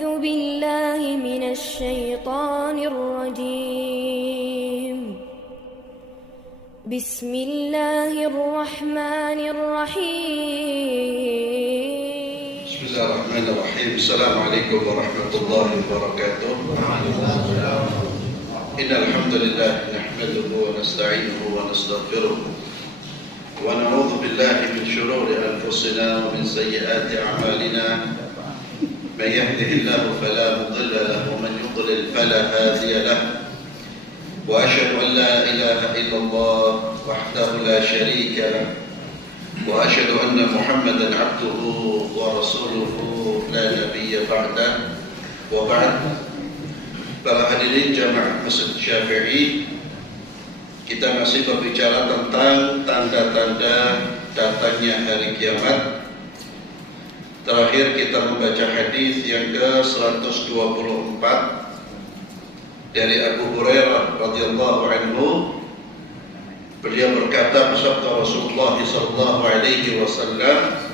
أعوذ بالله من الشيطان الرجيم. بسم الله الرحمن الرحيم. بسم الله الرحمن الرحيم. السلام عليكم ورحمة الله وبركاته. إن الحمد لله نحمده ونستعينه ونستغفره ونعوذ بالله من شرور أنفسنا ومن سيئات أعمالنا. من يهده الله فلا مضل له ومن يضلل فلا هادي له. وأشهد أن لا إله إلا الله وحده لا شريك له وأشهد أن محمدا عبده ورسوله لا نبي بعده. وبعد. Para hadirin jamaah Masjid Syafi'i, kita masih berbicara tentang tanda-tanda datangnya hari kiamat. Terakhir kita membaca hadis yang ke-124 dari Abu Hurairah radhiyallahu anhu. Beliau berkata, bersabda Rasulullah sallallahu alaihi wasallam,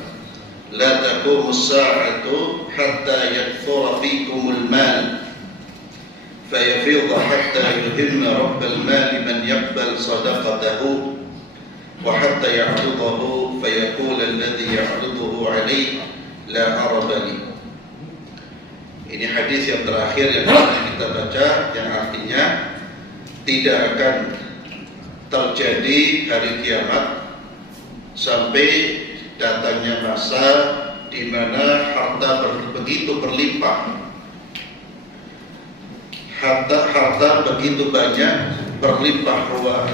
"La taqumu as-sa'atu hatta yakthura fikumul mal, فيفيض حتى يهم رب المال من يقبل صدقته وحتى يعرضه فيقول الذي يعرضه عليه لا عرض لي." Ini hadis yang terakhir yang kita baca, yang artinya tidak akan terjadi hari kiamat sampai datangnya masa di mana harta begitu berlimpah. Harta begitu banyak, berlimpah ruah,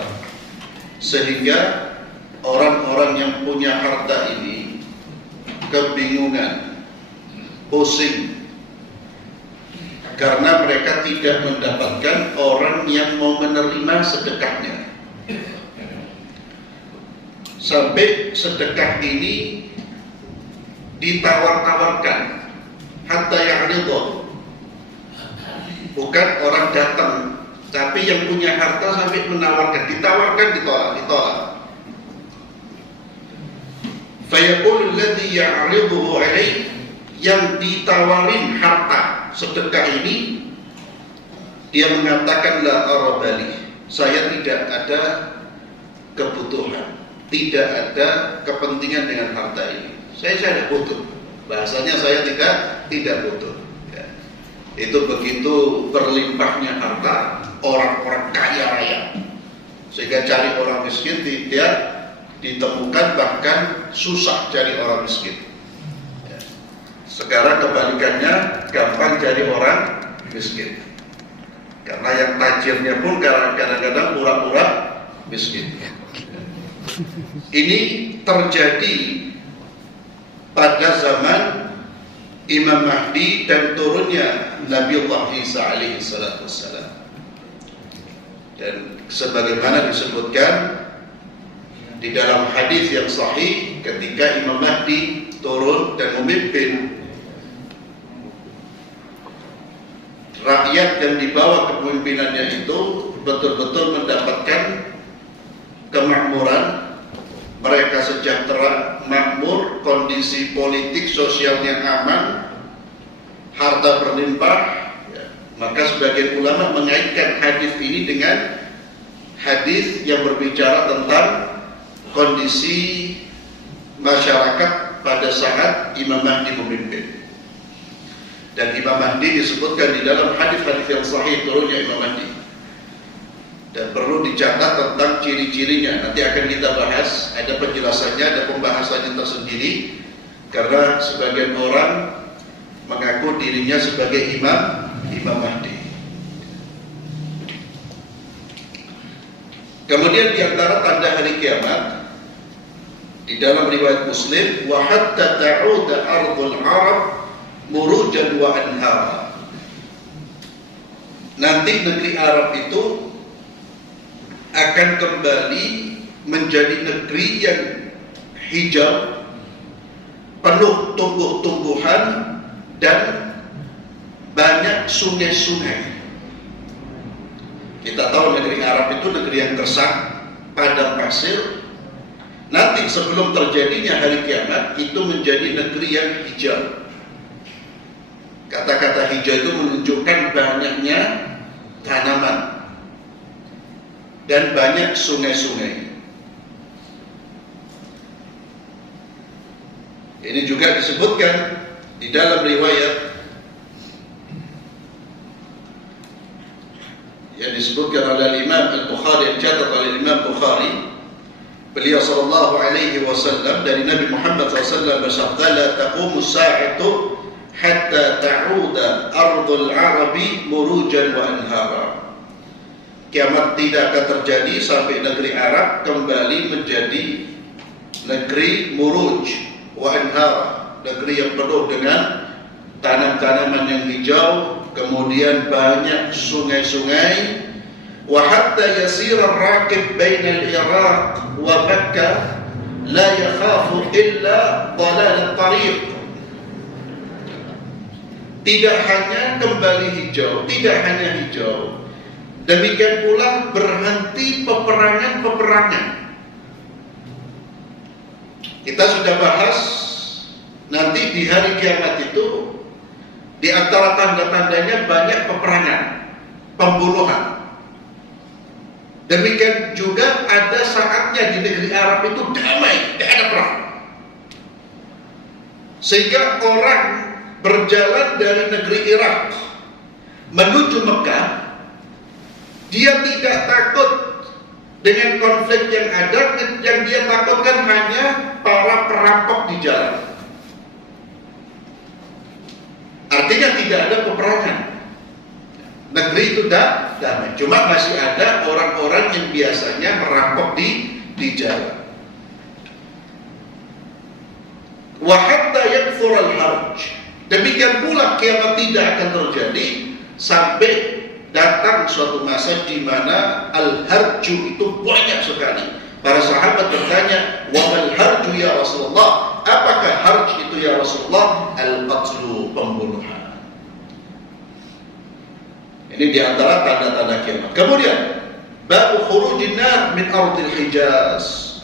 sehingga orang-orang yang punya harta ini kebingungan, pusing, karena mereka tidak mendapatkan orang yang mau menerima sedekahnya. Sampai sedekah ini ditawar-tawarkan, hatta ya'ridhu. Bukan orang datang, tapi yang punya harta sampai menawarkan, ditawarkan, ditolak. Fayaqul alladhi ya'riduhu alaih, yang ditawarin harta sedekah ini, dia mengatakan la arabali, saya tidak ada kebutuhan, tidak ada kepentingan dengan harta ini. Saya tidak butuh. Bahasanya saya tidak butuh. Itu begitu berlimpahnya harta orang-orang kaya raya, sehingga cari orang miskin tidak ditemukan, bahkan susah cari orang miskin. Sekarang kebalikannya, gampang cari orang miskin, karena yang tajirnya pun kadang-kadang pura-pura miskin. Ini terjadi pada zaman Imam Mahdi dan turunnya Nabiullah Isa alaihi salatu wassalam. Dan sebagaimana disebutkan di dalam hadis yang sahih, ketika Imam Mahdi turun dan memimpin rakyat yang dibawa kepemimpinannya itu betul-betul mendapatkan kemakmuran. Mereka sejahtera, makmur, kondisi politik sosialnya aman, harta berlimpah. Maka sebagian ulama mengaitkan hadis ini dengan hadis yang berbicara tentang kondisi masyarakat pada saat Imam Mahdi memimpin. Dan Imam Mahdi disebutkan di dalam hadis-hadis yang sahih turunnya Imam Mahdi. Dan perlu dicatat tentang ciri-cirinya. Nanti akan kita bahas, ada penjelasannya, ada pembahasannya tersendiri. Karena sebagian orang mengaku dirinya sebagai Imam Mahdi. Kemudian di antara tanda hari kiamat, di dalam riwayat Muslim, wa hatta ta'uda ardul Arab murujan wa anhara. Nanti negeri Arab itu akan kembali menjadi negeri yang hijau, penuh tumbuh-tumbuhan dan banyak sungai-sungai. Kita tahu negeri Arab itu negeri yang gersang, padang pasir. Nanti sebelum terjadinya hari kiamat itu menjadi negeri yang hijau. Kata-kata hijau itu menunjukkan banyaknya tanaman dan banyak sungai-sungai. Ini juga disebutkan di dalam riwayat yang disebutkan oleh Imam Al-Bukhari, yang dicatat oleh Imam Bukhari. Beliau sallallahu alaihi wasallam dari Nabi Muhammad SAW bersabda, la taqumu sa'atu hatta ta'uda ardul arabi murujan wa anhara. Kiamat tidak akan terjadi sampai negeri Arab kembali menjadi negeri muruj wa anhara, negeri yang penuh dengan tanam-tanaman yang hijau, kemudian banyak sungai-sungai. Wa hatta yasir ar-rakib baina al-Iraq wa Makkah la yakhafu illa dalal at-tariq. Tidak hanya kembali hijau, tidak hanya hijau, demikian pula berhenti peperangan-peperangan. Kita sudah bahas nanti di hari kiamat itu di antara tanda-tandanya banyak peperangan, pembunuhan. Demikian juga ada saatnya di negeri Arab itu damai, tidak ada perang. Sehingga orang berjalan dari negeri Irak menuju Mekah, dia tidak takut dengan konflik yang ada. Yang dia takutkan hanya para perampok di jalan. Artinya tidak ada peperangan. Negeri itu damai. Cuma masih ada orang-orang yang biasanya merampok di jalan. Wa hatta yakthur al-harj. Demikian pula kiamat tidak akan terjadi sampai datang suatu masa di mana al-harju itu banyak sekali. Para sahabat bertanya, wa mal harju ya Rasulullah? Apakah harj itu ya Rasulullah? Al-qatlu, pembunuhan. Ini di antara tanda-tanda kiamat. Kemudian, babu khurujin nar min ardil Hijaz.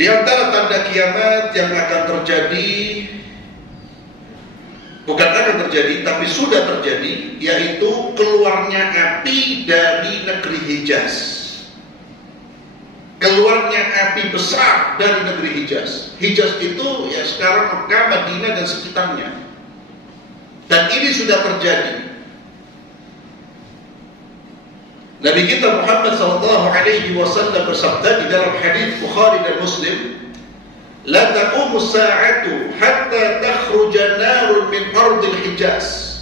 Di antara tanda kiamat yang akan terjadi, bukan akan terjadi, tapi sudah terjadi, yaitu keluarnya api dari negeri Hijaz. Keluarnya api besar dari negeri Hijaz. Hijaz itu ya sekarang Mekah, Madinah dan sekitarnya. Dan ini sudah terjadi. Nabi kita Muhammad SAW bersabda di dalam hadis Bukhari dan Muslim, la taqumu sa'atu hatta takhruja narun min ardil Hijaz.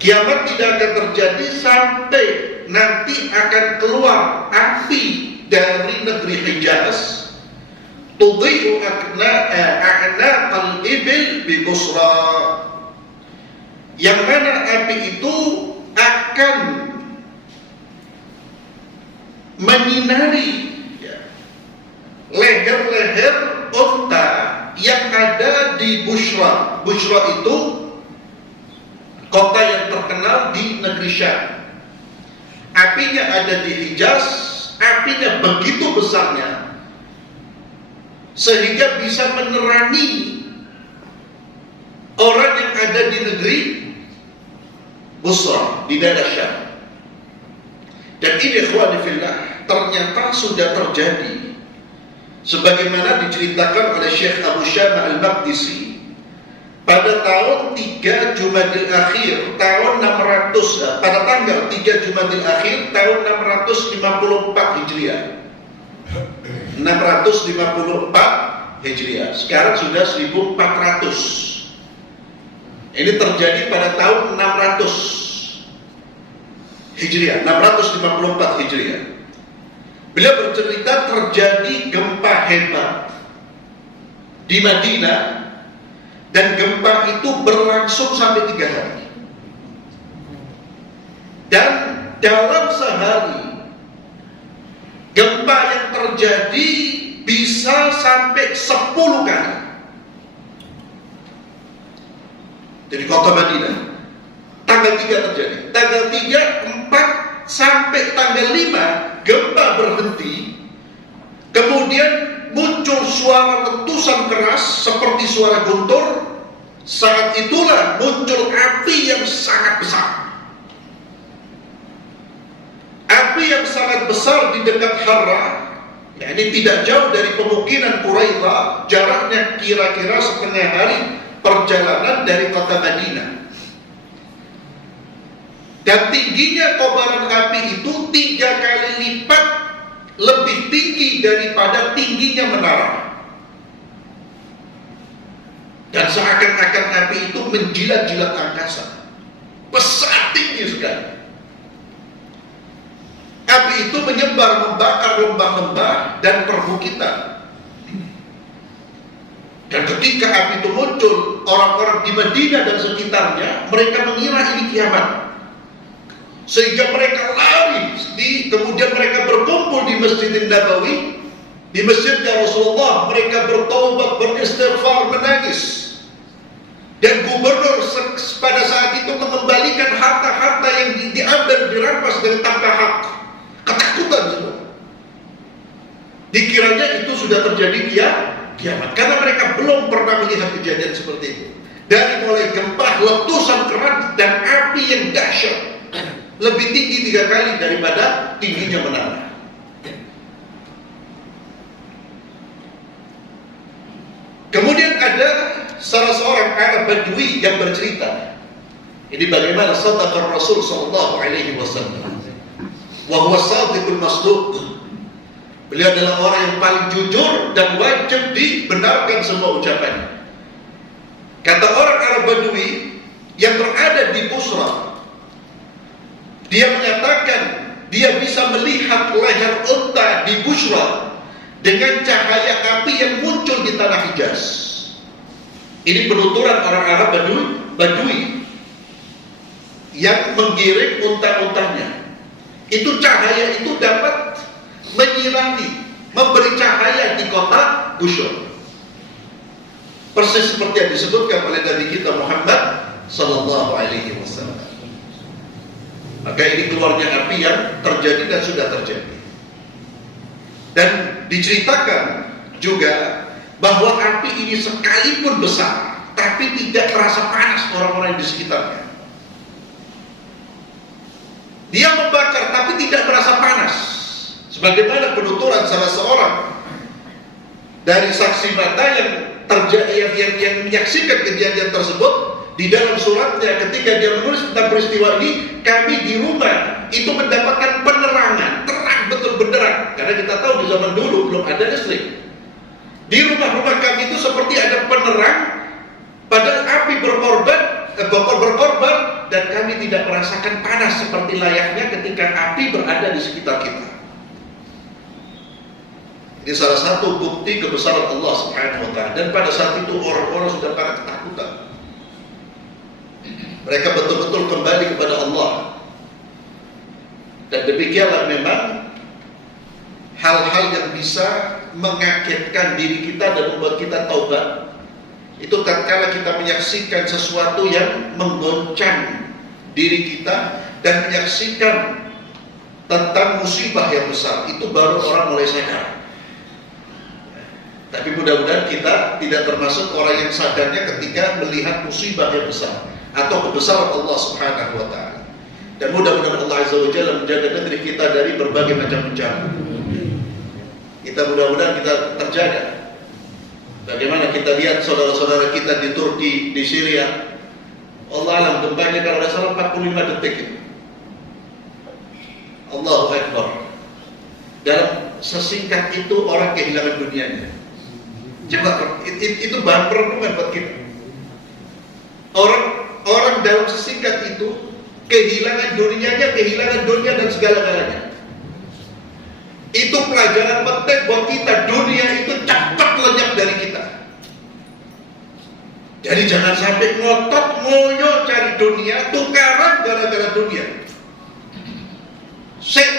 Kiamat tidak akan terjadi sampai nanti akan keluar api dari negeri Hijaz, tudhi'u a'naqal ibil bi Busra, yang mana api itu akan menyinari leher-leher unta yang ada di Busra. Busra itu kota yang terkenal di negeri Syam. Apinya ada di Hijaz, apinya begitu besarnya sehingga bisa menerangi orang yang ada di negeri Busra, di daerah Syam. Dan ini ikhwani fillah, ternyata sudah terjadi sebagaimana diceritakan oleh Syekh Abu Syama Al-Maqdisi pada tahun 3 Jumadil Akhir tahun 600, pada tanggal 3 Jumadil Akhir tahun 654 Hijriah. 654 Hijriah. Sekarang sudah 1400. Ini terjadi pada tahun 600 Hijriah, 654 Hijriah. Beliau bercerita terjadi gempa hebat di Madinah, dan gempa itu berlangsung sampai 3 hari. Dan dalam sehari gempa yang terjadi bisa sampai 10 kali. Jadi kota Madinah tanggal 3 terjadi, tanggal 3, 4 sampai tanggal 5 gempa berhenti. Kemudian muncul suara letusan keras seperti suara guntur, Saat itulah muncul api yang sangat besar. Api yang sangat besar di dekat Harra, ini tidak jauh dari pemukiman Quraidah, jaraknya kira-kira setengah hari perjalanan dari kota Madinah. Dan tingginya kobaran api itu 3 kali lipat lebih tinggi daripada tingginya menara. Dan seakan-akan api itu menjilat-jilat angkasa. Besar tinggi sekali. Api itu menyebar, membakar lembah-lembah dan perbukitan. Dan ketika api itu muncul, orang-orang di Madinah dan sekitarnya, mereka mengira ini kiamat. Sehingga mereka lari, kemudian mereka berkumpul di Masjidil Nabawi, di masjidnya Rasulullah. Mereka bertaubat, beristighfar, menangis. Dan gubernur pada saat itu mengembalikan harta-harta yang diambil, dirampas dari tanpa hak. Ketakutan semua. Dikiranya itu sudah terjadi kiamat, karena mereka belum pernah melihat kejadian seperti itu. Dari mulai gempa, letusan keras, dan api yang dahsyat, lebih tinggi 3 kali daripada tingginya menara. Kemudian ada salah seorang Arab Badui yang bercerita. Ini bagaimana sadaqar Rasul sallallahu alaihi wasallam. Wa huwa shadiqul masduq. Beliau adalah orang yang paling jujur dan wajib dibenarkan semua ucapannya. Kata orang Arab Badui yang berada di Busra, dia mengatakan dia bisa melihat leher unta di Busra dengan cahaya api yang muncul di tanah Hijaz. Ini penuturan orang Arab Badui yang menggiring unta-untanya. Itu cahaya itu dapat menyirami, memberi cahaya di kota Busra. Persis seperti yang disebutkan oleh Nabi kita Muhammad sallallahu alaihi wasallam. Maka ini keluarnya api yang terjadi dan sudah terjadi. Dan diceritakan juga bahwa api ini sekalipun besar, tapi tidak terasa panas orang-orang di sekitarnya. Dia membakar tapi tidak merasa panas. Sebagaimana penuturan salah seorang dari saksi mata yang menyaksikan kejadian tersebut, di dalam suratnya ketika dia menulis tentang peristiwa ini, kami di rumah itu mendapatkan penerangan, terang betul benderang. Karena kita tahu di zaman dulu belum ada listrik. Di rumah-rumah kami itu seperti ada penerang, padahal api berkorban, dan kami tidak merasakan panas seperti layaknya ketika api berada di sekitar kita. Ini salah satu bukti kebesaran Allah Subhanahu wa ta'ala. Dan pada saat itu orang-orang sudah pada ketakutan. Mereka betul-betul kembali kepada Allah. Dan demikianlah memang hal-hal yang bisa mengagetkan diri kita dan membuat kita taubat. Itu tatkala kita menyaksikan sesuatu yang menggoncang diri kita dan menyaksikan tentang musibah yang besar, itu baru orang mulai sadar. Tapi mudah-mudahan kita tidak termasuk orang yang sadarnya ketika melihat musibah yang besar atau kebesaran Allah Subhanahu wa ta'ala. Dan mudah-mudahan Allah Azza wa Jalla menjaga negeri kita dari berbagai macam bencana. Kita mudah-mudahan kita terjaga. Bagaimana kita lihat saudara-saudara kita di Turki, di Syria, Allah alam gempanya kalau tidak salah 45 detik. Allahu Akbar. Dalam sesingkat itu orang kehilangan dunianya. Coba itu bahan perenungan buat kita. Orang dalam sesingkat itu kehilangan dunianya, kehilangan dunia dan segala-galanya. Itu pelajaran penting buat kita. Dunia itu cepat lenyap dari kita. Jadi jangan sampai ngotot ngoyo cari dunia, tukaran gara-gara dunia.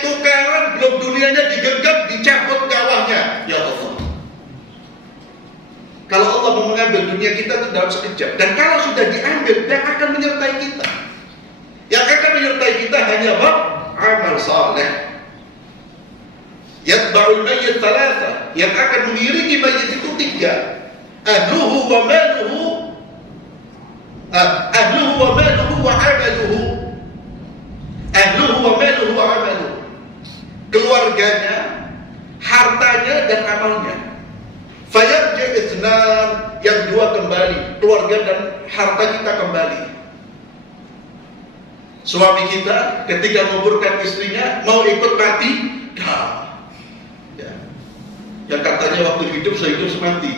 Tukaran belum dunianya digenggam, dicabut kawahnya. Ya Allah. Kalau Allah mau mengambil dunia kita itu dalam sekejap. Dan kalau sudah diambil, yang akan menyertai kita. Yang akan menyertai kita hanya amal saleh. Yatba'ul mayyit thalatha. Yang akan mengiringi mayit itu 3. Ahluhu wa maluhu ahluhu wa maluhu wa amaluhu. Ahluhu wa maluhu wa amaluhu. Keluarganya, hartanya dan amalnya. Fayarji itsnan, yang dua kembali, keluarga dan harta kita kembali. Suami kita ketika menguburkan istrinya mau ikut mati, ya. Yang katanya waktu hidup sehidup semati,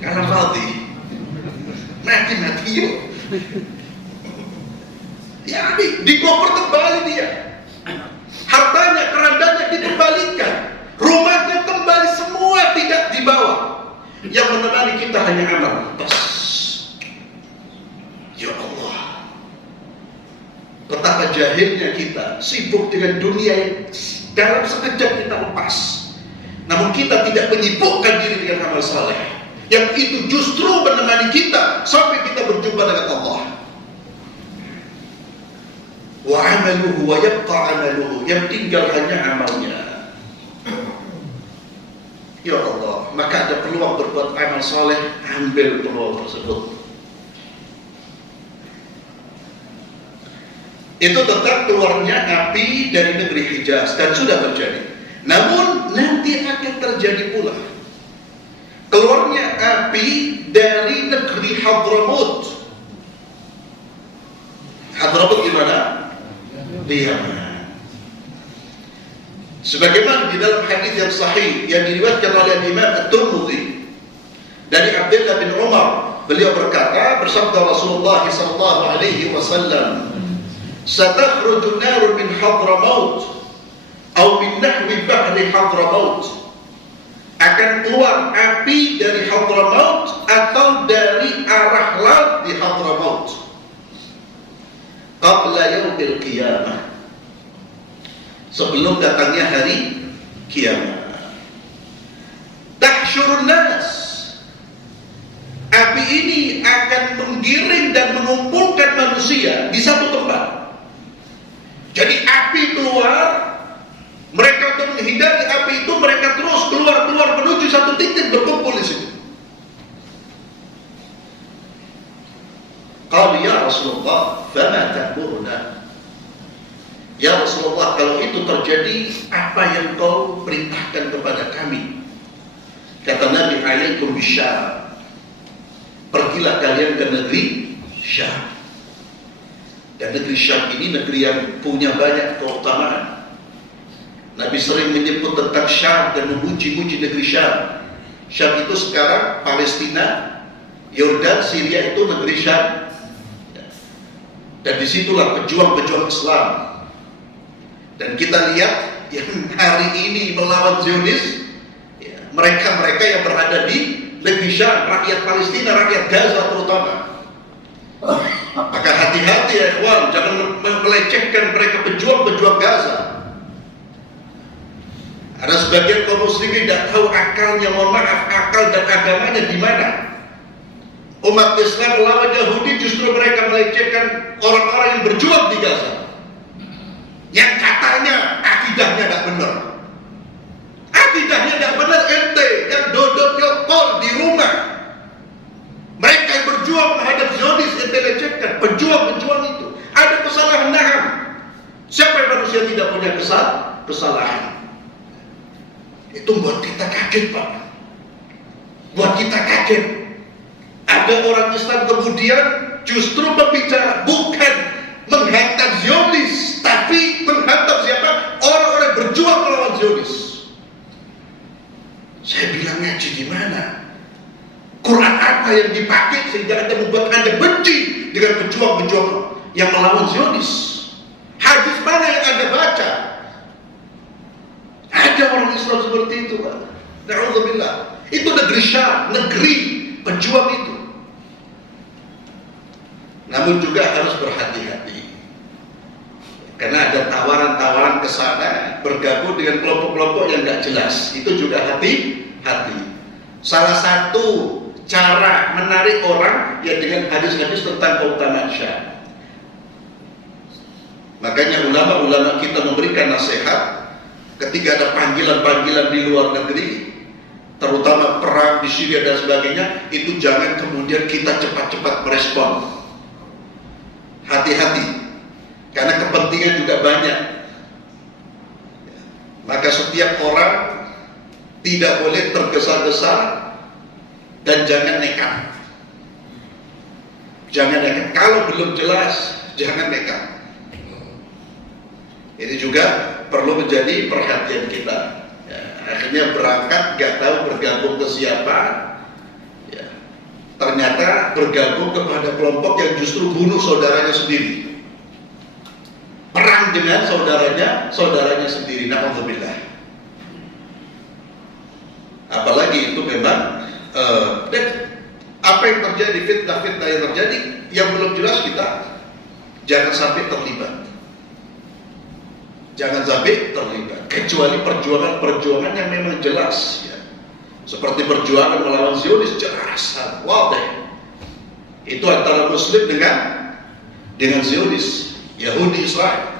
karena mati yuk. Ya, dikubur kembali dia. Hartanya, kerandanya dikembalikan, rumahnya kembali, semua tidak dibawa. Yang menemani kita hanya amal. Ya Allah, betapa jahilnya kita, sibuk dengan dunia yang dalam sekejap kita lepas. Namun kita tidak menyibukkan diri dengan amal saleh, yang itu justru menemani kita sampai kita berjumpa dengan Allah. Wa amaluhu wa yabqa amaluhu, yang tinggal hanya amalnya. Ya Allah, maka ada peluang berbuat amal saleh, ambil peluang tersebut. Itu tentang keluarnya api dari negeri Hijaz, dan sudah terjadi. Namun nanti akan terjadi pula keluarnya api dari negeri Hadramut. Hadramut gimana? Di Yaman. Sebagaimana di dalam hadis yang sahih yang diriwayatkan oleh Imam At-Tirmidzi dari Abdullah bin Umar, beliau berkata, bersabda Rasulullah sallallahu alaihi wasallam, "Satakhruju narun min Hadramaut atau min nahwi bahri Hadramaut." Akan keluar api dari Hadramaut atau dari arah laut di Hadramaut. Qabla yaumil qiyamah, sebelum datangnya hari kiamat. Tahsyurun nas, api ini akan menggiring dan mengumpulkan manusia di satu tempat. Jadi api keluar, mereka untuk menghindari api itu, mereka terus keluar menuju satu titik, berkumpul di situ. Qala ya Rasulullah, fama ta'muruna? Ya Rasulullah, kalau itu terjadi, apa yang kau perintahkan kepada kami? Kata Nabi, alaikum bisyam, pergilah kalian ke negeri Syam. Dan negeri Syam ini negeri yang punya banyak keutamaan. Nabi sering menyebut tentang Syam dan memuji-muji negeri Syam. Syam itu sekarang Palestina, Yordan, Syria itu negeri Syam. Dan disitulah pejuang-pejuang Islam. Dan kita lihat yang hari ini melawan Zionis, ya, mereka-mereka yang berada di negeri Syam, rakyat Palestina, rakyat Gaza terutama. Maka hati-hati ya ikhwan, jangan melecehkan mereka pejuang-pejuang Gaza. Ada sebagian kaum muslimin tidak tahu akalnya, mohon maaf, akal dan agamanya di mana. Umat Islam melawan Yahudi, justru mereka melecehkan orang-orang yang berjuang di Gaza, yang katanya akidahnya tidak benar. Akidahnya tidak benar, ente yang dodot nyokol di rumah. Mereka yang berjuang menghadap Zionis, ente lecehkan. Pejuang-pejuang itu ada kesalahan, na'am. Siapa yang manusia tidak punya kesalahan? Itu buat kita kaget, Pak. Buat kita kaget. Ada orang Islam kemudian justru berbicara bukan menghantam Zionis, tapi menghantam siapa? Orang-orang berjuang melawan Zionis. Saya bilang, ngaji di mana? Quran apa yang dipakai sehingga Anda membuat Anda benci dengan pejuang-pejuang yang melawan Zionis? Hadis mana yang Anda baca? Ada orang Islam seperti itu, Pak. Na'udzubillah. Itu negeri Syam, negeri pejuang itu. Namun juga harus berhati-hati, karena ada tawaran-tawaran ke sana bergabung dengan kelompok-kelompok yang tidak jelas. Itu juga hati-hati. Salah satu cara menarik orang ya dengan hadis-hadis tentang keutamaan Syam. Makanya ulama-ulama kita memberikan nasihat ketika ada panggilan-panggilan di luar negeri, terutama perang di Syria dan sebagainya, itu jangan kemudian kita cepat-cepat merespon. hati-hati karena kepentingan juga banyak. Maka setiap orang tidak boleh tergesa-gesa dan jangan nekat. Jangan nekat. Kalau belum jelas, jangan nekat. Ini juga perlu menjadi perhatian kita. Ya, akhirnya berangkat, gak tahu bergabung ke siapa. Ya, ternyata bergabung kepada kelompok yang justru bunuh saudaranya sendiri. Perang dengan saudaranya sendiri. Na'udzubillah. Apalagi itu memang dan apa yang terjadi, fitnah-fitnah yang terjadi yang belum jelas, kita jangan sampai terlibat. Jangan sampai terlibat, kecuali perjuangan yang memang jelas, ya. Seperti perjuangan melawan Zionis, jelas, wadih. Itu antara Muslim dengan Zionis, Yahudi Israel.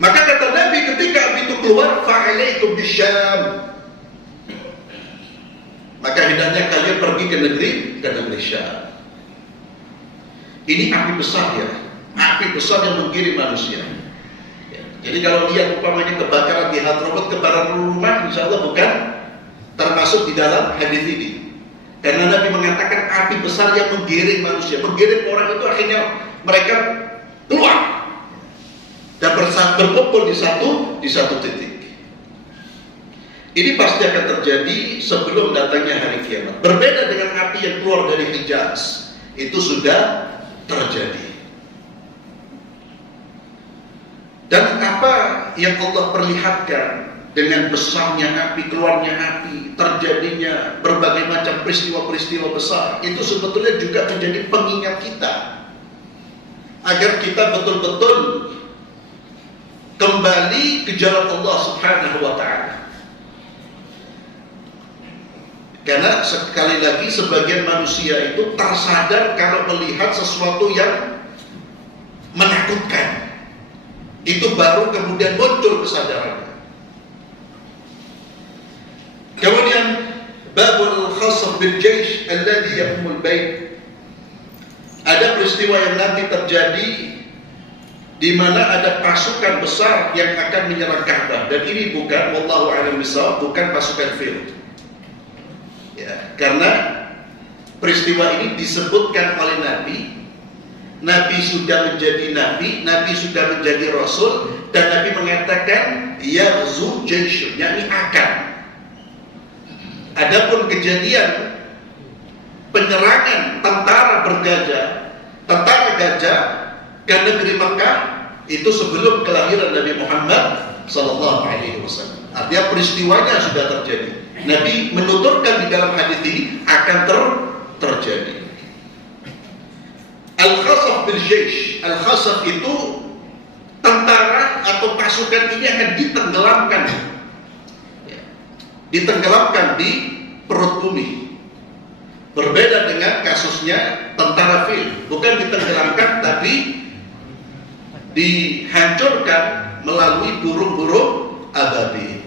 Maka kata Nabi ketika Abi itu keluar, fa'alaikum bisyam. Maka hendaknya kalian pergi ke negeri Syam. Ini api besar, ya. Api besar yang menggiring manusia. Ya. Jadi kalau lihat umpamanya kebakaran di Hadramaut, kebakaran rumah, insya Allah bukan termasuk di dalam hadis ini. Karena Nabi mengatakan api besar yang menggiring manusia, menggiring orang itu, akhirnya mereka keluar dan berkumpul di satu titik. Ini pasti akan terjadi sebelum datangnya hari kiamat. Berbeda dengan api yang keluar dari Hijaz, itu sudah terjadi. Dan apa yang Allah perlihatkan dengan besarnya api, keluarnya api, terjadinya berbagai macam peristiwa-peristiwa besar, itu sebetulnya juga menjadi pengingat kita agar kita betul-betul kembali ke jalan Allah Subhanahu wa ta'ala. Karena sekali lagi sebagian manusia itu tersadar kalau melihat sesuatu yang menakutkan. Itu baru kemudian muncul kesadaran. Kemudian babul khasf bil jaysh alladhi yaqumul bait. Ada peristiwa yang nanti terjadi di mana ada pasukan besar yang akan menyerang Ka'bah, dan ini bukan, wallahu a'lam bishawab, bukan pasukan field. Ya, karena peristiwa ini disebutkan oleh Nabi. Nabi sudah menjadi Nabi, Nabi sudah menjadi Rasul, dan Nabi mengatakan yaghzu jayshun, yakni akan. Adapun kejadian penyerangan tentara gajah ke negeri Makkah itu sebelum kelahiran Nabi Muhammad sallallahu alaihi wasallam. Artinya peristiwanya sudah terjadi. Nabi menuturkan di dalam hadis ini akan terjadi. Al-khasaf bil jaysh, al-khasaf itu tentara atau pasukan ini akan ditenggelamkan di perut bumi. Berbeda dengan kasusnya tentara fil, bukan ditenggelamkan tapi dihancurkan melalui burung-burung ababil.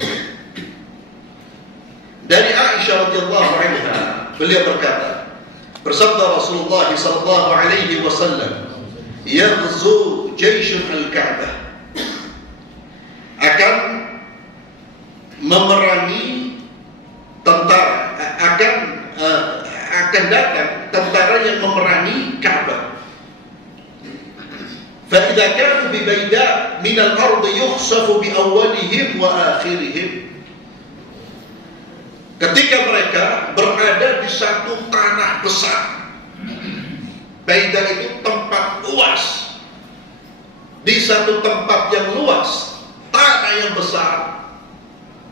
Dari Aisyah radhiyallahu anha, beliau berkata, bersabda Rasulullah sallallahu alaihi wasallam, yaghzu jayshun al-Ka'bah, akan memerangi tentara, akan datang tentara yang memerangi Ka'bah. Fa idza kanu bi bayda min al-ard yukhsafu bi awwalihim wa akhirihim. Ketika mereka berada di satu tanah besar, Baida itu tempat luas, di satu tempat yang luas, tanah yang besar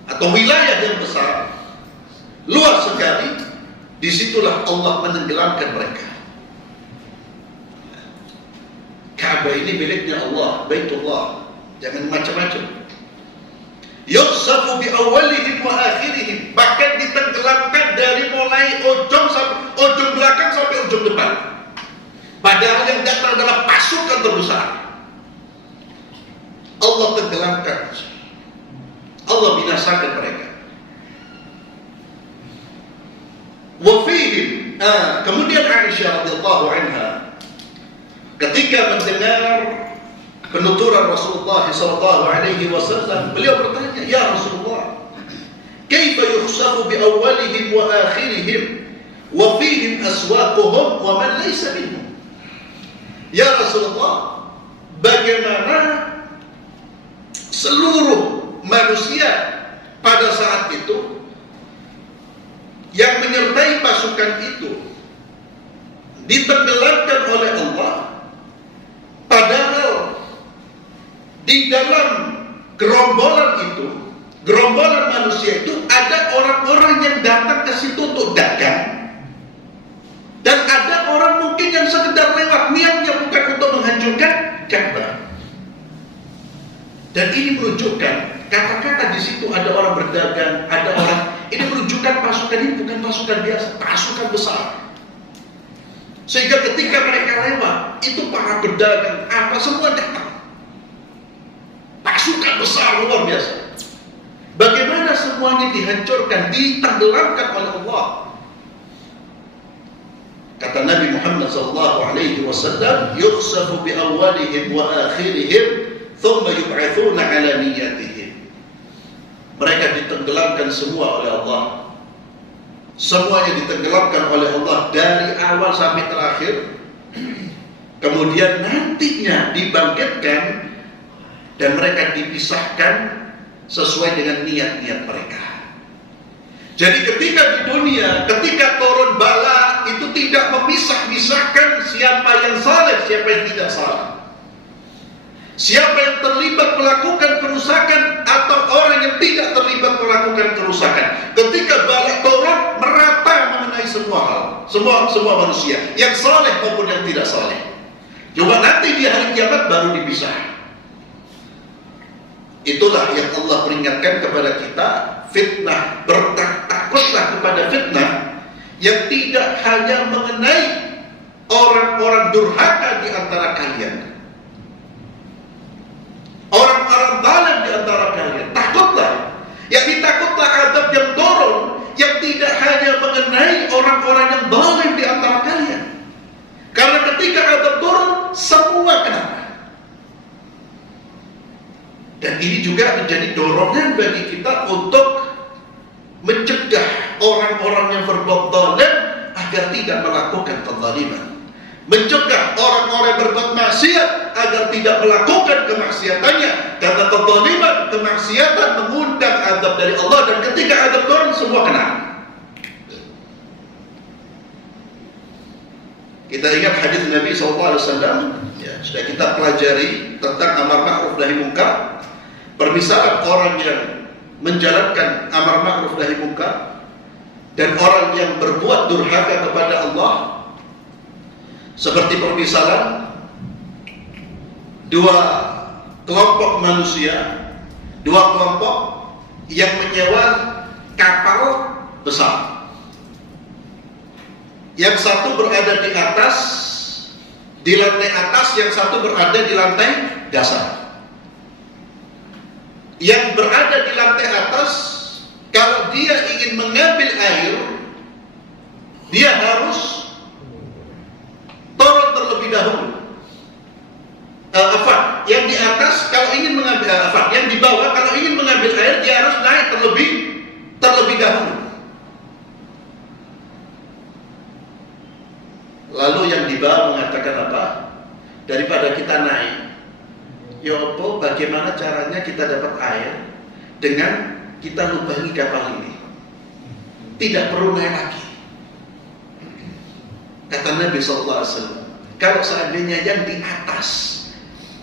atau wilayah yang besar, luas sekali, disitulah Allah menenggelamkan mereka. Ka'bah ini miliknya Allah, Baitullah, jangan macam-macam. Yusafu bi awalihim wa akhirihim, bahkan ditenggelamkan dari mulai ujung belakang sampai ujung depan. Padahal yang datang adalah pasukan terbesar. Allah tenggelamkan, Allah binasakan mereka. Wa fihim Kemudian Aisyah radhiyallahu anha ketika mendengar penuturan Rasulullah sallallahu alaihi wasallam, beliau bertanya, "Ya Rasulullah, kaifa yukhsafu bi awwalihim wa akhirihim wa fihim aswaquhum wa man laysa minhum?" Ya Rasulullah, bagaimana seluruh manusia pada saat itu yang menyertai pasukan itu ditenggelamkan oleh Allah, padahal di dalam gerombolan manusia itu ada orang-orang yang datang ke situ untuk dagang, dan ada orang mungkin yang sekedar lewat, niatnya bukan untuk menghancurkan Ka'bah. Dan ini menunjukkan, kata-kata di situ ada orang berdagang, ada orang, ini menunjukkan pasukan ini bukan pasukan biasa, pasukan besar. Sehingga ketika mereka lewat, itu para pedagang apa semua datang. Pasukan besar luar biasa. Bagaimana semuanya dihancurkan, ditenggelamkan oleh Allah. Kata Nabi Muhammad SAW, yukhsafu bi awwalihim wa akhirihim, thumma yub'athuna ala niyatihim. Mereka ditenggelamkan semua oleh Allah. Semuanya ditenggelamkan oleh Allah dari awal sampai terakhir. Kemudian nantinya dibangkitkan dan mereka dipisahkan sesuai dengan niat-niat mereka. Jadi ketika di dunia, ketika turun bala, itu tidak memisah-misahkan siapa yang saleh, siapa yang tidak saleh. Siapa yang terlibat melakukan kerusakan atau orang yang tidak terlibat melakukan kerusakan. Ketika bala turun, merata mengenai semua hal, semua manusia, yang saleh maupun yang tidak saleh. Cuma nanti di hari kiamat baru dipisah. Itulah yang Allah peringatkan kepada kita, fitnah, bertakutlah kepada fitnah yang tidak hanya mengenai orang-orang durhaka di antara kalian, orang-orang zalim di antara kalian. Takutlah, yang ditakutlah azab yang turun, yang tidak hanya mengenai orang-orang yang zalim di antara kalian. Karena ketika azab turun, semua kena. Dan ini juga menjadi dorongan bagi kita untuk mencegah orang-orang yang berbuat zalim agar tidak melakukan kezaliman. Mencegah orang-orang yang berbuat maksiat agar tidak melakukan kemaksiatannya. Karena kezaliman, kemaksiatan mengundang azab dari Allah, dan ketika azab turun semua kena. Kita ingat hadis Nabi SAW, ya, sudah kita pelajari tentang amar ma'ruf nahi munkar. Permisalan orang yang menjalankan amar ma'ruf nahi munkar dan orang yang berbuat durhaka kepada Allah, seperti permisalan dua kelompok manusia, dua kelompok yang menyewa kapal besar. Yang satu berada di atas, di lantai atas, yang satu berada di lantai dasar. Yang berada di lantai atas, kalau dia ingin mengambil air, dia harus turun terlebih dahulu. Yang di atas kalau ingin mengambil yang di bawah kalau ingin mengambil air, dia harus naik terlebih dahulu. Lalu yang di bawah mengatakan apa? Daripada kita naik, ya apa, bagaimana caranya kita dapat air dengan kita lubangi kapal ini? Tidak perlu naik lagi. Kata Nabi SAW, kalau seandainya yang di atas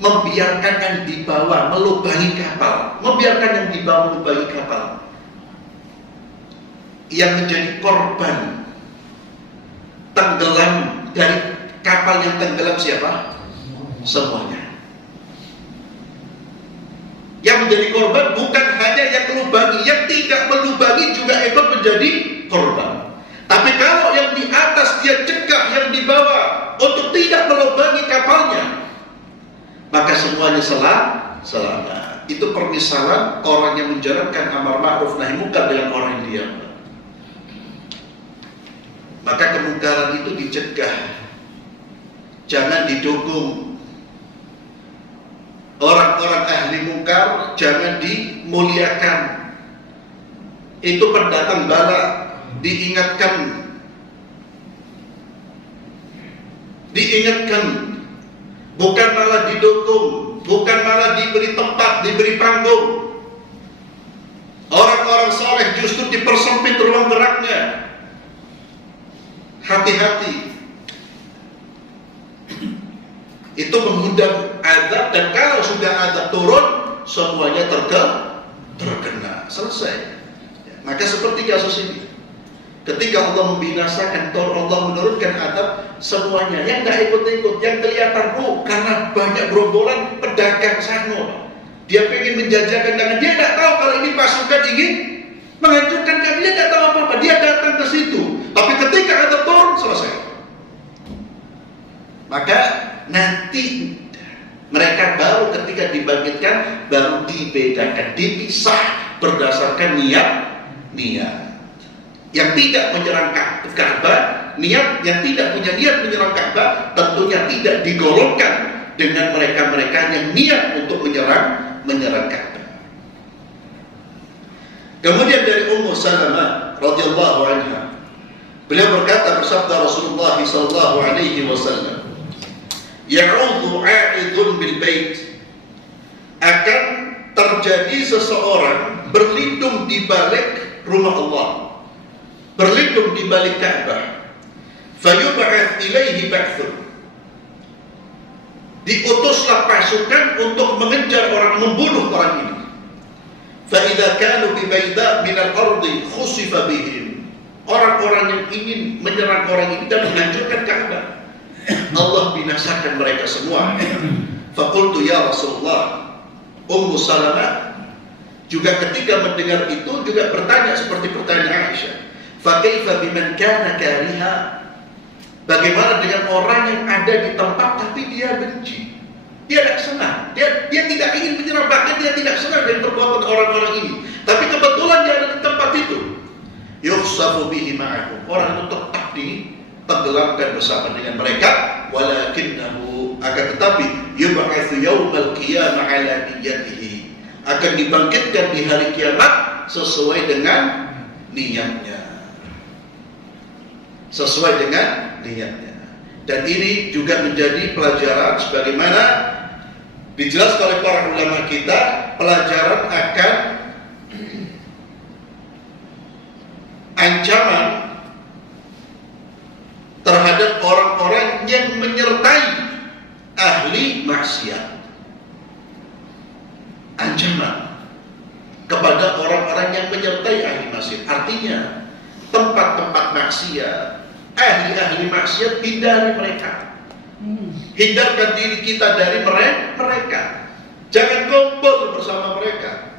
membiarkan yang di bawah melubangi kapal, membiarkan yang di bawah melubangi kapal, yang menjadi korban tenggelam dari kapal yang tenggelam siapa? Semuanya. Yang menjadi korban bukan hanya yang melubangi, yang tidak melubangi juga ikut menjadi korban. Tapi kalau yang di atas dia cegah yang di bawah untuk tidak melubangi kapalnya, maka semuanya selamat. Itu permisalan orang yang menjalankan amar ma'ruf nahi munkar dengan orang yang diam. maka kemungkaran itu dicegah, jangan didukung. Orang-orang ahli mungkar jangan dimuliakan. Itu pendatang bala, diingatkan. Bukan malah didukung, bukan malah diberi tempat, diberi panggung. Orang-orang saleh justru dipersempit ruang geraknya. Hati-hati. Itu mengundang azab, dan kalau sudah azab turun, semuanya terkena. Selesai. Maka seperti kasus ini, ketika Allah membinasakan, Allah menurunkan azab, semuanya yang tidak ikut-ikut, yang kelihatan karena banyak gerombolan pedagang sangon, dia ingin menjajakan dengan dia tidak tahu kalau ini pasukan ingin menghancurkan kami, dia tidak tahu apa-apa, dia datang ke situ. Tapi ketika azab turun, selesai. Maka nanti mereka baru ketika dibangkitkan baru dibedakan, dipisah berdasarkan niat. Yang tidak menyerang Ka'bah, niat yang tidak punya niat menyerang Ka'bah tentunya tidak digolongkan dengan mereka-mereka yang niat untuk menyerang Ka'bah. Kemudian dari Ummu Salamah radhiyallahu anha, beliau berkata, bersabda Rasulullah sallallahu alaihi wasallam, "Ya'udhu 'a'idun bil bait." Akan terjadi seseorang berlindung di balik rumah Allah, berlindung di balik Ka'bah. Fayub'ats ilaihi ba'thun. Diutuslah pasukan untuk mengejar orang, membunuh orang ini. Fa idza kanu bi bayda' min al-ardi khusifa bihim. Orang-orang yang ingin menyerang orang ini dan menghancurkan Ka'bah, Allah binasakan mereka semua. Faqultu ya Rasulullah, Ummu Salamah juga ketika mendengar itu juga bertanya seperti pertanyaan Aisyah, fa kaifa biman kana kariha? Bagaimana dengan orang yang ada di tempat tapi dia benci, dia tidak senang, dia tidak ingin menyerang, bahkan dia tidak senang dengan perbuatan orang-orang ini, tapi kebetulan dia ada di tempat itu. Yukhsafu bihi ma'ahu, orang itu tetap ditenggelamkan bersama dengan mereka. Walakinnahu, akan tetapi yub'atsu yaumal qiyamah ala niyyatihi, akan dibangkitkan di hari kiamat sesuai dengan niatnya. Sesuai dengan niatnya. Dan ini juga menjadi pelajaran sebagaimana dijelaskan oleh para ulama kita, pelajaran akan ancaman terhadap orang-orang yang menyertai ahli maksiat. Ancaman kepada orang-orang yang menyertai ahli maksiat. Artinya tempat-tempat maksiat, ahli-ahli maksiat, hindari mereka. Hindarkan diri kita dari mereka. Jangan kumpul bersama mereka.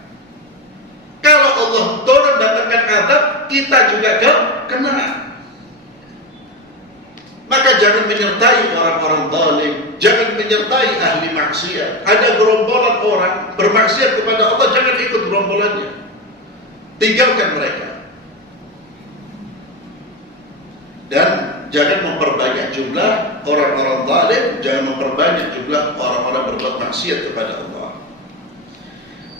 Kalau Allah turun datangkan azab, kita juga kena. Maka jangan menyertai orang-orang zalim, jangan menyertai ahli maksiat. Ada gerombolan orang bermaksiat kepada Allah, jangan ikut gerombolannya. Tinggalkan mereka. Dan jangan memperbanyak jumlah orang-orang zalim, jangan memperbanyak jumlah orang-orang berbuat maksiat kepada Allah.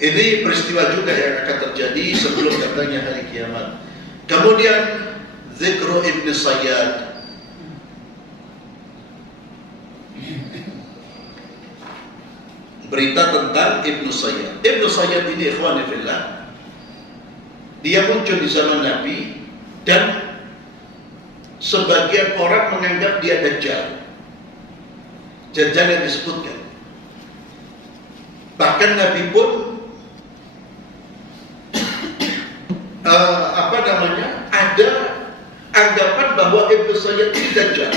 Ini peristiwa juga yang akan terjadi sebelum datangnya hari kiamat. Kemudian Zikru Ibn Sayyad. Berita tentang Ibnu Sayyad. Ibnu Sayyad ini ikhwani fillah, dia muncul di zaman Nabi dan sebagian orang menganggap dia Dajjal. Dajjal yang disebutkan. Bahkan Nabi pun ada anggapan bahwa Ibnu Sayyad ini Dajjal.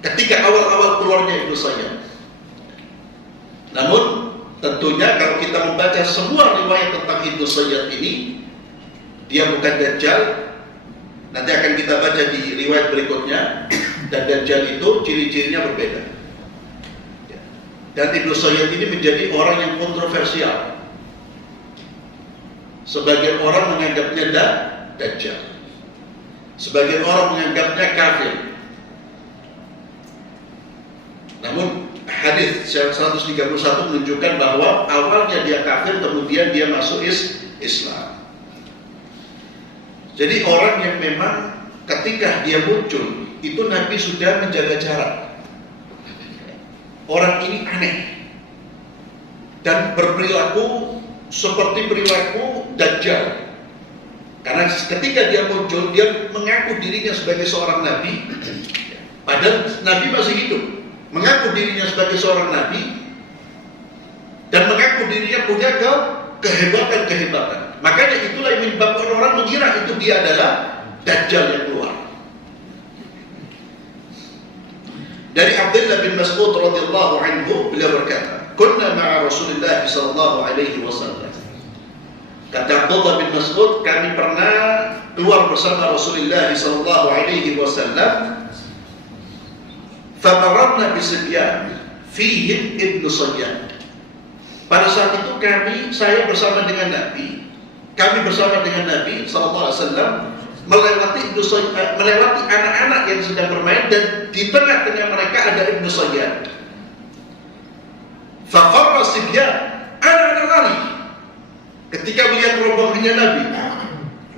Ketika awal-awal keluarnya Ibnu Sayyad. Namun tentunya kalau kita membaca semua riwayat tentang Ibnu Sayyad ini, dia bukan Dajjal. Nanti akan kita baca di riwayat berikutnya. Dan Dajjal itu ciri-cirinya berbeda. Dan Ibnu Sayyad ini menjadi orang yang kontroversial. Sebagian orang menganggapnya Dajjal. Sebagian orang menganggapnya kafir. Namun hadis 131 menunjukkan bahwa awalnya dia kafir, kemudian dia masuk Islam. Jadi orang yang memang ketika dia muncul, itu Nabi sudah menjaga jarak. Orang ini aneh dan berperilaku seperti perilaku Dajjal. Karena ketika dia muncul, dia mengaku dirinya sebagai seorang nabi, padahal Nabi masih hidup. Mengaku dirinya sebagai seorang nabi dan mengaku dirinya punya kehebatan. Makanya itulah yang menyebabkan orang mengira itu dia adalah Dajjal yang keluar. Dari Abdullah bin Mas'ud radhiyallahu anhu, beliau berkata, "Kunna ma'a Rasulillah sallallahu alaihi wasallam." Kata Abdullah bin Mas'ud, kami pernah keluar bersama Rasulullah sallallahu alaihi wasallam. Famarrna bisibyan fihim ibnu Sayyad. Pada saat itu saya bersama dengan Nabi sallallahu alaihi wasallam melewati anak-anak yang sedang bermain, dan di tengah-tengah mereka ada ibnu Sayyad. Faqarra sibyan, anak-anak lari ketika melihat rombongannya Nabi.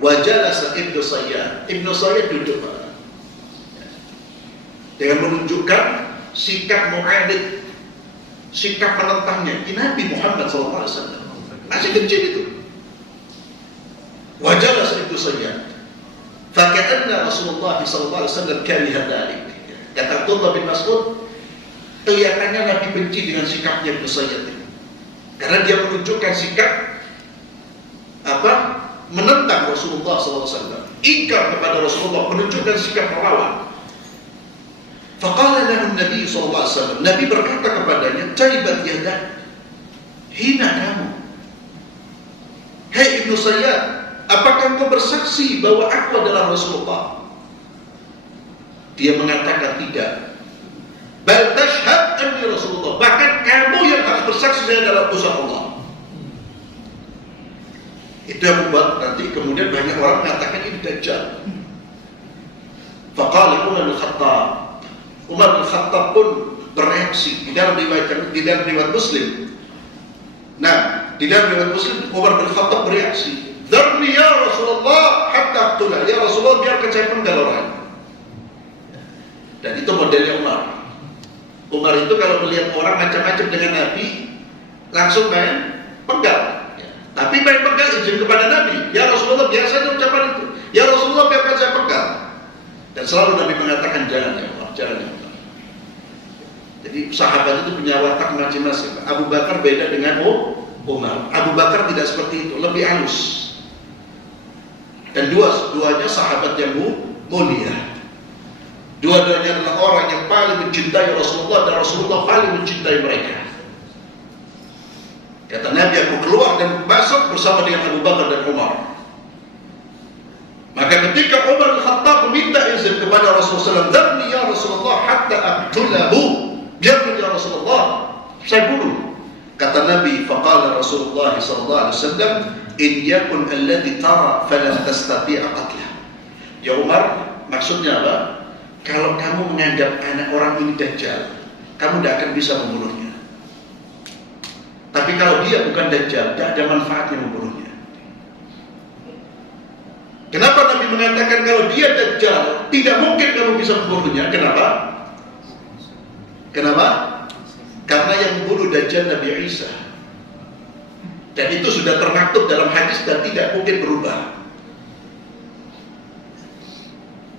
Wa jalasa ibnu Sayyad. Ibnu Sayyad duduk dengan menunjukkan sikap mu'anid, sikap menentangnya. Ini Nabi Muhammad SAW masih kecil itu. Wa jalasa ibnu Sayyad. Faka'anna Rasulullah SAW kariha dzalik. Kata Abdullah bin Mas'ud, kelihatannya Nabi benci dengan sikapnya ibnu Sayyad ini, karena dia menunjukkan sikap menentang Rasulullah SAW, ingkar kepada Rasulullah, menunjukkan sikap melawan. Faqala lahu Nabi SAW, Nabi berkata kepadanya, "Taibat yadak, hina kamu. Hei ibnu Sayyad, apakah engkau bersaksi bahwa aku adalah Rasulullah?" Dia mengatakan tidak. Bal tashhad anni Rasulullah, bahkan kamu yang harus bersaksi saya adalah utusan Allah. Itu yang membuat nanti kemudian banyak orang mengatakan ini Dajjal. Faqala Umar bin Khattab. Umar bin Khattab pun bereaksi di dalam riwayat Muslim. Nah, di dalam riwayat Muslim Umar bin Khattab bereaksi, "Dzarni ya Rasulullah hatta aqtula." Ya Rasulullah, biarkan saya penggal orang. Dan itu modelnya Umar. Umar itu kalau melihat orang macam-macam dengan Nabi, langsung main penggal. Tapi main pegang izin kepada Nabi. Ya Rasulullah, biasanya ucapan itu. Ya Rasulullah, biarkan saya pegang. Dan selalu Nabi mengatakan, jangan ya Allah, jangan ya Allah. Jadi sahabat itu punya watak masing-masing. Abu Bakar beda dengan Umar. Abu Bakar tidak seperti itu, lebih halus. Dan duanya sahabat yang mulia. Dua-duanya adalah orang yang paling mencintai Rasulullah, dan Rasulullah paling mencintai mereka. Kata Nabi, aku keluar dan masuk bersama dengan Abu Bakar dan Umar. Maka ketika Umar bin Khattab meminta izin kepada Rasulullah SAW, "Dzarni ya Rasulullah hatta aqtulahu." Biarkan ya Rasulullah, saya bunuh. Kata Nabi, faqala Rasulullah SAW, "In yakun alladhi tara falan tastati'a qatlah." Ya Umar, maksudnya apa? Kalau kamu menganggap anak orang ini Dajjal, kamu tidak akan bisa membunuhnya. Tapi kalau dia bukan Dajjal, tidak ada manfaatnya membunuhnya. Kenapa Nabi mengatakan kalau dia Dajjal, tidak mungkin kamu bisa membunuhnya? Kenapa? Karena yang membunuh Dajjal Nabi Isa. Dan itu sudah termaktub dalam hadis dan tidak mungkin berubah.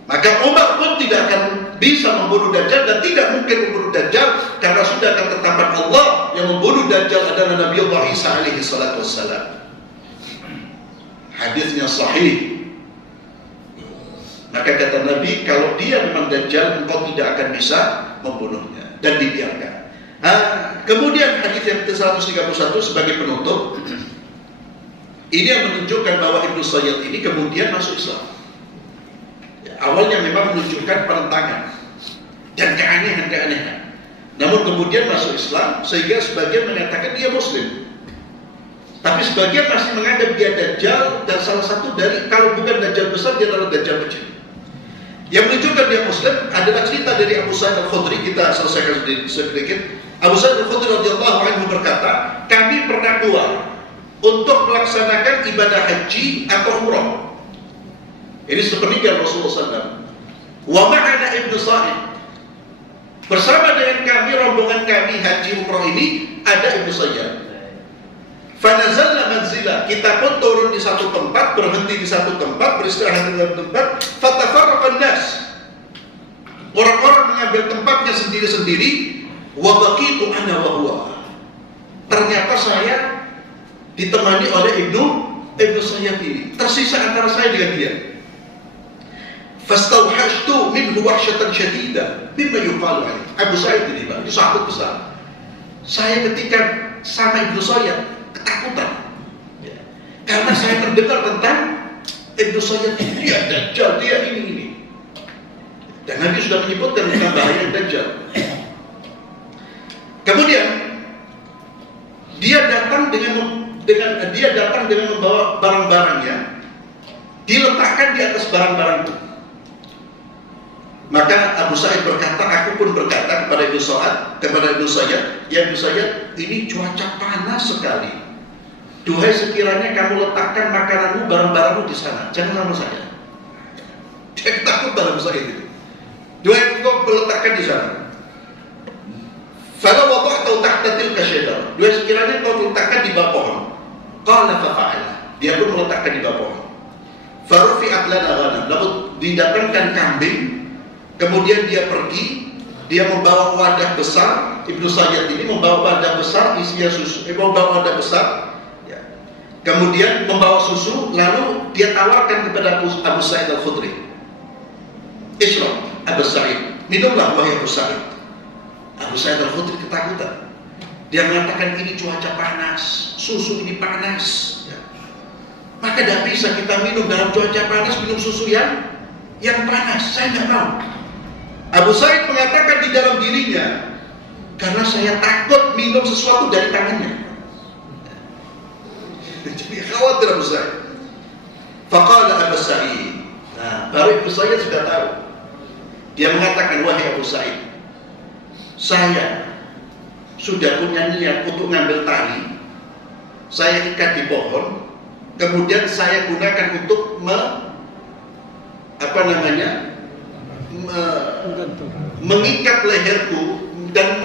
Maka Umar pun tidak akan bisa membunuh Dajjal dan tidak mungkin membunuh Dajjal, karena sudah ketetapan Allah yang membunuh Dajjal adalah Nabi Allah Isa alaihi salatu wassalam. Hadisnya sahih. Maka kata Nabi, kalau dia memang Dajjal, engkau tidak akan bisa membunuhnya, dan dibiarkan. Kemudian hadis yang ke-131 sebagai penutup, ini yang menunjukkan bahwa Ibnu Sayyad ini kemudian masuk Islam. Awalnya memang menunjukkan penentangan dan keanehan-keanehan, namun kemudian masuk Islam, sehingga sebagian mengatakan dia Muslim, tapi sebagian masih menganggap dia Dajjal, dan salah satu dari, kalau bukan Dajjal besar, dia adalah Dajjal kecil. Yang menunjukkan dia Muslim adalah cerita dari Abu Sa'id Al-Khudri. Kita selesaikan sedikit. Abu Sa'id Al-Khudri radhiyallahu anhu berkata, kami pernah keluar untuk melaksanakan ibadah haji atau umrah. Ini sepeninggal Rasulullah SAW. Wa ma'ana Ibnu Sa'id. Bersama dengan kami, rombongan kami haji umrah ini ada Ibnu Sayyad. Fanazalna manzila, kita pun turun di satu tempat, berhenti di satu tempat, beristirahat di satu tempat. Fatafarraqan nas, orang-orang mengambil tempatnya sendiri-sendiri. Wa baqitu ana wa huwa, ternyata saya ditemani oleh Ibnu Sayyad ini, tersisa antara saya dengan dia. Fastauhashtu minhu wahsyatan syadida mimma yuqalu alaihi. Abu Sa'id ini Pak, itu sahabat besar. Saya ketika sama Ibnu Sayyad ketakutan, karena saya terdengar tentang Ibnu Sayyad, dia Dajjal, dia ini. Dan Nabi sudah menyebutkan tentang bahaya Dajjal. Kemudian dia datang dengan membawa barang-barangnya, diletakkan di atas barang-barang itu. Maka Abu Sa'id berkata, aku pun berkata kepada Ibnu Sayyad, ya Ibnu Sayyad, ini cuaca panas sekali. Duhai sekiranya kamu letakkan makananmu, barang-barangmu di sana, jangan sama saya. Dia takut pada Abu Sa'id itu. Duhai engkau meletakkan di sana. Fala wada'tu tahta tilka syajarah. Duhai sekiranya kau letakkan di bawah pohon. Qala fa'ala. Dia pun meletakkan di bawah pohon. Farufi'at lana ghanam. Lalu didatangkan kambing. Kemudian dia pergi, dia membawa wadah besar. Ibnu Sayyad ini membawa wadah besar, isinya susu. Membawa wadah besar. Ya. Kemudian membawa susu, lalu dia tawarkan kepada Abu Sa'id Al-Khudri. Ishrab, Abu Sa'id, minumlah wahai Abu Sa'id. Abu Sa'id Al-Khudri ketakutan. Dia mengatakan ini cuaca panas, susu ini panas. Ya. Maka tidak bisa kita minum dalam cuaca panas, minum susu yang panas. Saya tidak mau. Abu Sa'id mengatakan di dalam dirinya, karena saya takut minum sesuatu dari tangannya. Jadi khawatir Abu Sa'id. Faqala Abu Sa'id. Nah, baru Abu Sa'id sudah tahu. Dia mengatakan, wahai Abu Sa'id, saya sudah punya niat untuk ngambil tali, saya ikat di pohon, kemudian saya gunakan untuk mengikat leherku dan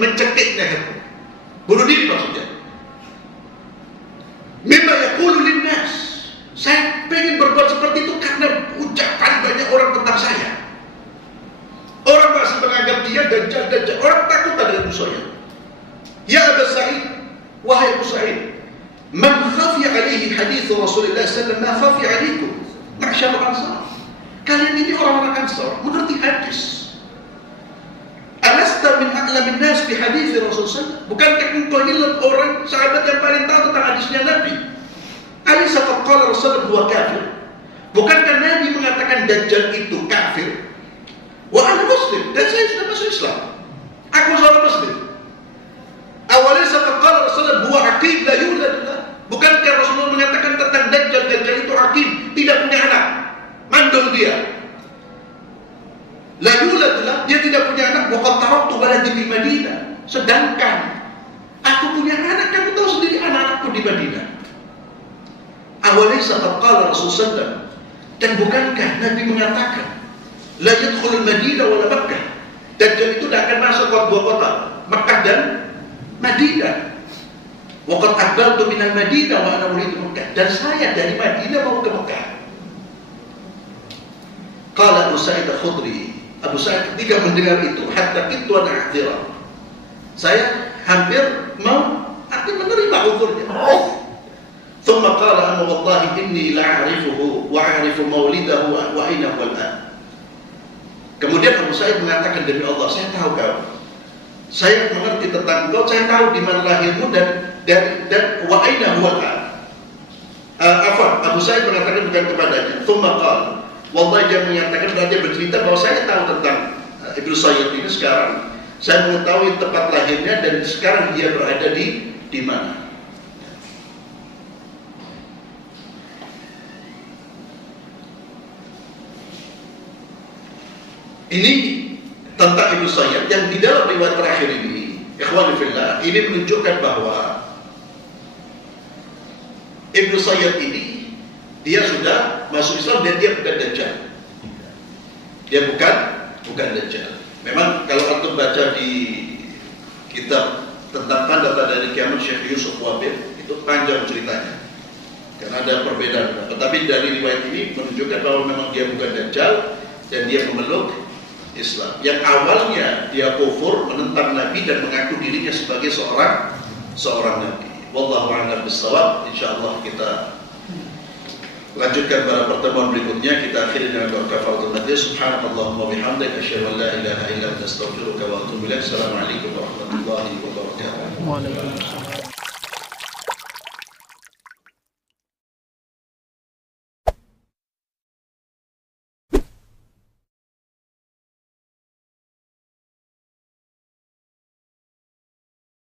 mencekik leherku. Bunuh diri maksudnya. Mimma yaqulu linnas. Saya pengen berbuat seperti itu karena ucapan banyak orang tentang saya. Orang masih menganggap dia Dajjal. Orang takut dengan Abu Sa'id. Ya Abu Sa'id, wahai Abu Sa'id, man khafiya alaihi hadits Rasulullah sallallahu alaihi wasallam ma khafiya alaikum. Ma'syarul Ansar. Kalian ini orang-orang Ansar, mengerti hadis. Alasta min a'lamin nas bi hadits Rasulullah. Bukankah engkau ini orang sahabat yang paling tahu tentang hadisnya Nabi? Alisa qad qala Rasulullah huwa kafir. Bukankah Nabi mengatakan Dajjal itu kafir? Wa ana muslim, dan saya sudah masuk Islam. Aku seorang muslim. Awalisa qad qala Rasulullah huwa aqim la yulad. Bukankah Rasulullah mengatakan tentang Dajjal itu aqim, tidak punya anak, mandul dia. La yulad, dia tidak punya anak. Wa qad taraktu waladi di Madinah. Sedangkan aku punya anak, kamu tahu sendiri anak-anakku di Madinah. Awalisa qad qala Rasulullah, dan bukankah Nabi mengatakan la yadkhulul Madinah wala Makkah, Dajjal itu tidak akan masuk ke dua kota, Makkah dan Madinah. Wa qad aqbaltu minal Madinah wa ana uridu Makkah, dan saya dari Madinah mau ke Makkah. Qala Abu Sa'id Al-Khudri. Abu Sa'id ketika mendengar itu, hatta qittu an a'dzira, saya hampir mau menerima uzurnya. Thumma qala amma wallahi inni la'arifuhu wa 'arifu maulidahu wa aina huwa al-an. Kemudian Abu Sa'id mengatakan, demi Allah, saya tahu kau, saya mengerti tentang kau, saya tahu di mana lahirmu dan wa aina huwa al-an. Abu Sa'id mengatakan bukan kepadanya. Thumma qala, wallahi, dia menyatakan, dia bercerita bahwa saya tahu tentang Ibnu Sayyad ini sekarang. Saya mengetahui tempat lahirnya dan sekarang dia berada di mana. Ini tentang Ibnu Sayyad yang di dalam riwayat terakhir ini, ikhwani fillah, ini menunjukkan bahwa Ibnu Sayyad ini dia sudah masuk Islam dan dia bukan Dajjal. Dia bukan Dajjal. Memang kalau antum baca di kitab tentang tanda-tanda dari kiamat Syekh Yusuf Wabir, itu panjang ceritanya. Karena ada perbedaan. Tetapi dari riwayat ini menunjukkan bahwa memang dia bukan Dajjal dan dia memeluk Islam. Yang awalnya dia kufur, menentang Nabi dan mengaku dirinya sebagai seorang Nabi. Wallahu a'lam bishawab. Insyaallah kita lanjutkan pada pertemuan berikutnya. Kita akhiri dengan doa kafaratul majlis. Subhanakallahumma wa bihamdika asyhadu an la ilaha illa anta astaghfiruka wa atubu ilaik. Assalamualaikum warahmatullahi wabarakatuh. Waalaikumsalam.